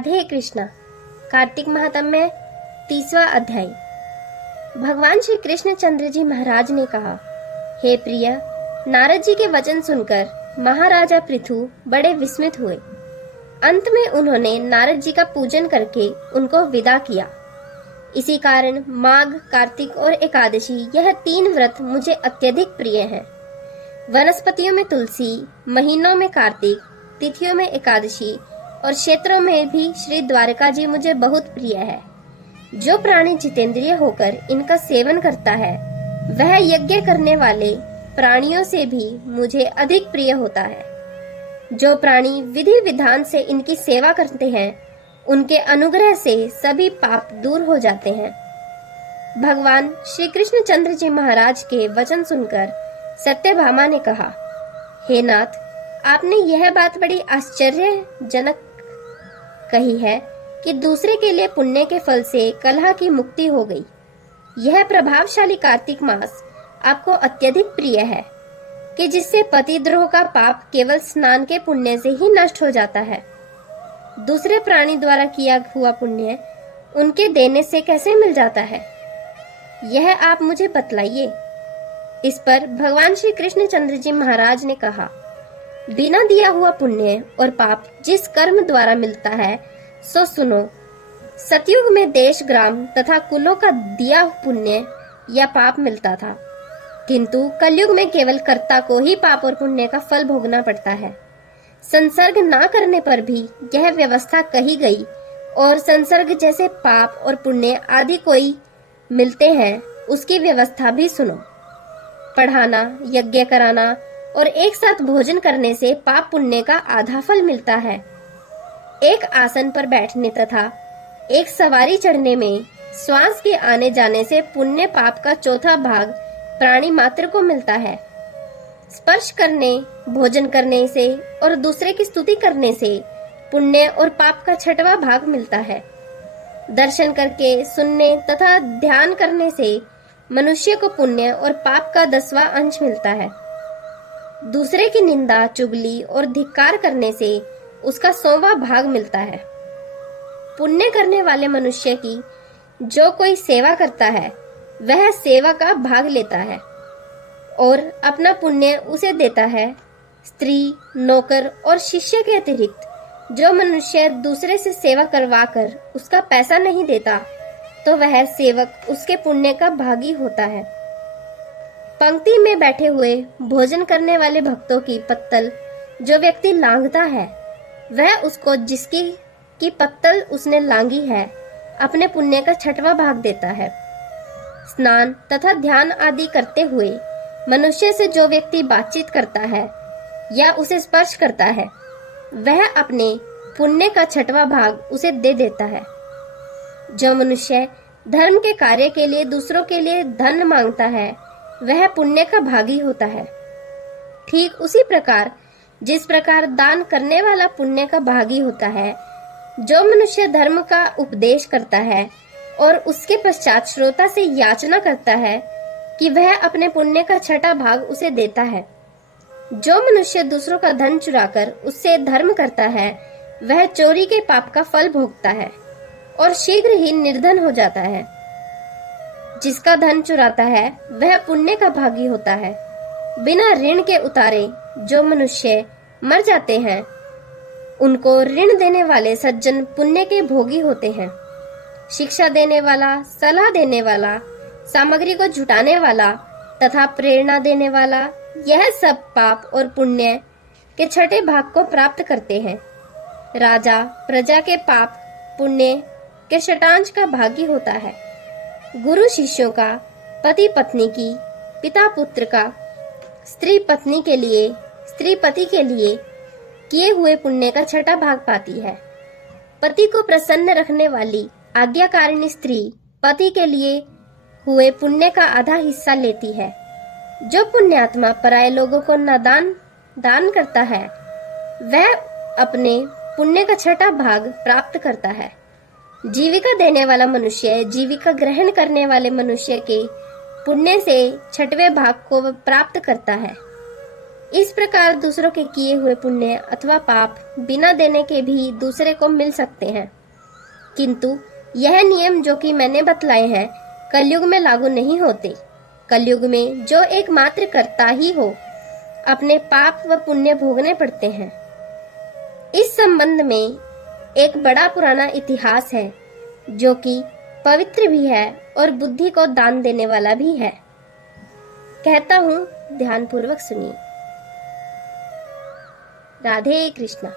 राधे कृष्णा। कार्तिक महात्म्य 30वां अध्याय। भगवान श्री कृष्ण चंद्र जी महाराज ने कहा, हे प्रिय, नारद जी के वचन सुनकर महाराजा पृथु बड़े विस्मित हुए। अंत में उन्होंने नारद जी का पूजन करके उनको विदा किया। इसी कारण माघ, कार्तिक और एकादशी यह 3 व्रत मुझे अत्यधिक प्रिय हैं। वनस्पतियों में तुलसी, महीनों में कार्तिक, तिथियों में एकादशी और क्षेत्रों में भी श्री द्वारका जी मुझे बहुत प्रिय है। जो प्राणी जितेंद्रिय होकर इनका सेवन करता है वह यज्ञ करने वाले प्राणियों से भी मुझे अधिक प्रिय होता है। जो प्राणी विधि विधान से इनकी सेवा करते हैं उनके अनुग्रह से सभी पाप दूर हो जाते हैं। भगवान श्री कृष्ण चंद्र जी महाराज के वचन सुनकर सत्यभामा ने कहा, हे नाथ, आपने यह बात बड़ी आश्चर्यजनक कही है कि दूसरे के लिए पुण्य के फल से कलह की मुक्ति हो गई। यह प्रभावशाली कार्तिक मास आपको अत्यधिक प्रिय है कि जिससे पतिद्रोह का पाप केवल स्नान के पुण्य से ही नष्ट हो जाता है। दूसरे प्राणी द्वारा किया हुआ पुण्य उनके देने से कैसे मिल जाता है, यह आप मुझे बतलाइए। इस पर भगवान श्री कृष्ण चंद्र जी महाराज ने कहा, बिना दिया हुआ पुण्य और पाप जिस कर्म द्वारा मिलता है सो सुनो। सतयुग में देश, ग्राम तथा कुलों का दिया पुण्य या पाप मिलता था, किंतु कलयुग में केवल कर्ता को ही पाप और पुण्य का फल भोगना पड़ता है। संसर्ग ना करने पर भी यह व्यवस्था कही गई और संसर्ग जैसे पाप और पुण्य आदि कोई मिलते हैं उसकी व्यवस्था भी सुनो। पढ़ाना, यज्ञ कराना और एक साथ भोजन करने से पाप पुण्य का आधा फल मिलता है। एक आसन पर बैठने तथा एक सवारी चढ़ने में श्वास के आने जाने से पुण्य पाप का चौथा भाग प्राणी मात्र को मिलता है। स्पर्श करने, भोजन करने से और दूसरे की स्तुति करने से पुण्य और पाप का 6वां भाग मिलता है। दर्शन करके, सुनने तथा ध्यान करने से मनुष्य को पुण्य और पाप का 10वां अंश मिलता है। दूसरे की निंदा, चुगली और धिक्कार करने से उसका 100वां भाग मिलता है। पुण्य करने वाले मनुष्य की जो कोई सेवा करता है वह सेवा का भाग लेता है और अपना पुण्य उसे देता है। स्त्री, नौकर और शिष्य के अतिरिक्त जो मनुष्य दूसरे से सेवा करवाकर उसका पैसा नहीं देता तो वह सेवक उसके पुण्य का भागी होता है। पंक्ति में बैठे हुए भोजन करने वाले भक्तों की पत्तल जो व्यक्ति लांघता है वह उसको जिसकी की पत्तल उसने लांघी है अपने पुण्य का 6वां भाग देता है। स्नान तथा ध्यान आदि करते हुए मनुष्य से जो व्यक्ति बातचीत करता है या उसे स्पर्श करता है वह अपने पुण्य का 6वां भाग उसे दे देता है। जो मनुष्य धर्म के कार्य के लिए दूसरों के लिए धन मांगता है वह पुण्य का भागी होता है। ठीक उसी प्रकार जिस प्रकार दान करने वाला पुण्य का भागी होता है, जो मनुष्य धर्म का उपदेश करता है और उसके पश्चात श्रोता से याचना करता है कि वह अपने पुण्य का 6वां भाग उसे देता है। जो मनुष्य दूसरों का धन चुराकर उससे धर्म करता है वह चोरी के पाप का फल भोगता है और शीघ्र ही निर्धन हो जाता है। जिसका धन चुराता है वह पुण्य का भागी होता है। बिना ऋण के उतारे जो मनुष्य मर जाते हैं उनको ऋण देने वाले सज्जन पुण्य के भोगी होते हैं। शिक्षा देने वाला, सलाह देने वाला, सामग्री को जुटाने वाला तथा प्रेरणा देने वाला, यह सब पाप और पुण्य के 6ठे भाग को प्राप्त करते हैं। राजा प्रजा के पाप पुण्य के शतांश का भागी होता है। गुरु शिष्यों का, पति पत्नी की, पिता पुत्र का, स्त्री पत्नी के लिए, स्त्री पति के लिए किए हुए पुण्य का 6वां भाग पाती है। पति को प्रसन्न रखने वाली आज्ञाकारिणी स्त्री पति के लिए हुए पुण्य का आधा हिस्सा लेती है। जो पुण्यात्मा पराये लोगों को दान करता है वह अपने पुण्य का 6वां भाग प्राप्त करता है। जीविका देने वाला मनुष्य जीविका ग्रहण करने वाले मनुष्य के पुण्य से 6वें भाग को प्राप्त करता है। इस प्रकार दूसरों के किए हुए पुण्य अथवा पाप बिना देने के भी दूसरे को मिल सकते हैं, किंतु यह नियम जो कि मैंने बतलाए हैं कलयुग में लागू नहीं होते। कलयुग में जो एकमात्र कर्ता ही हो, अपने पाप व पुण्य भोगने पड़ते हैं। इस संबंध में एक बड़ा पुराना इतिहास है जो कि पवित्र भी है और बुद्धि को दान देने वाला भी है। कहता हूँ, ध्यानपूर्वक सुनिए। राधे कृष्णा।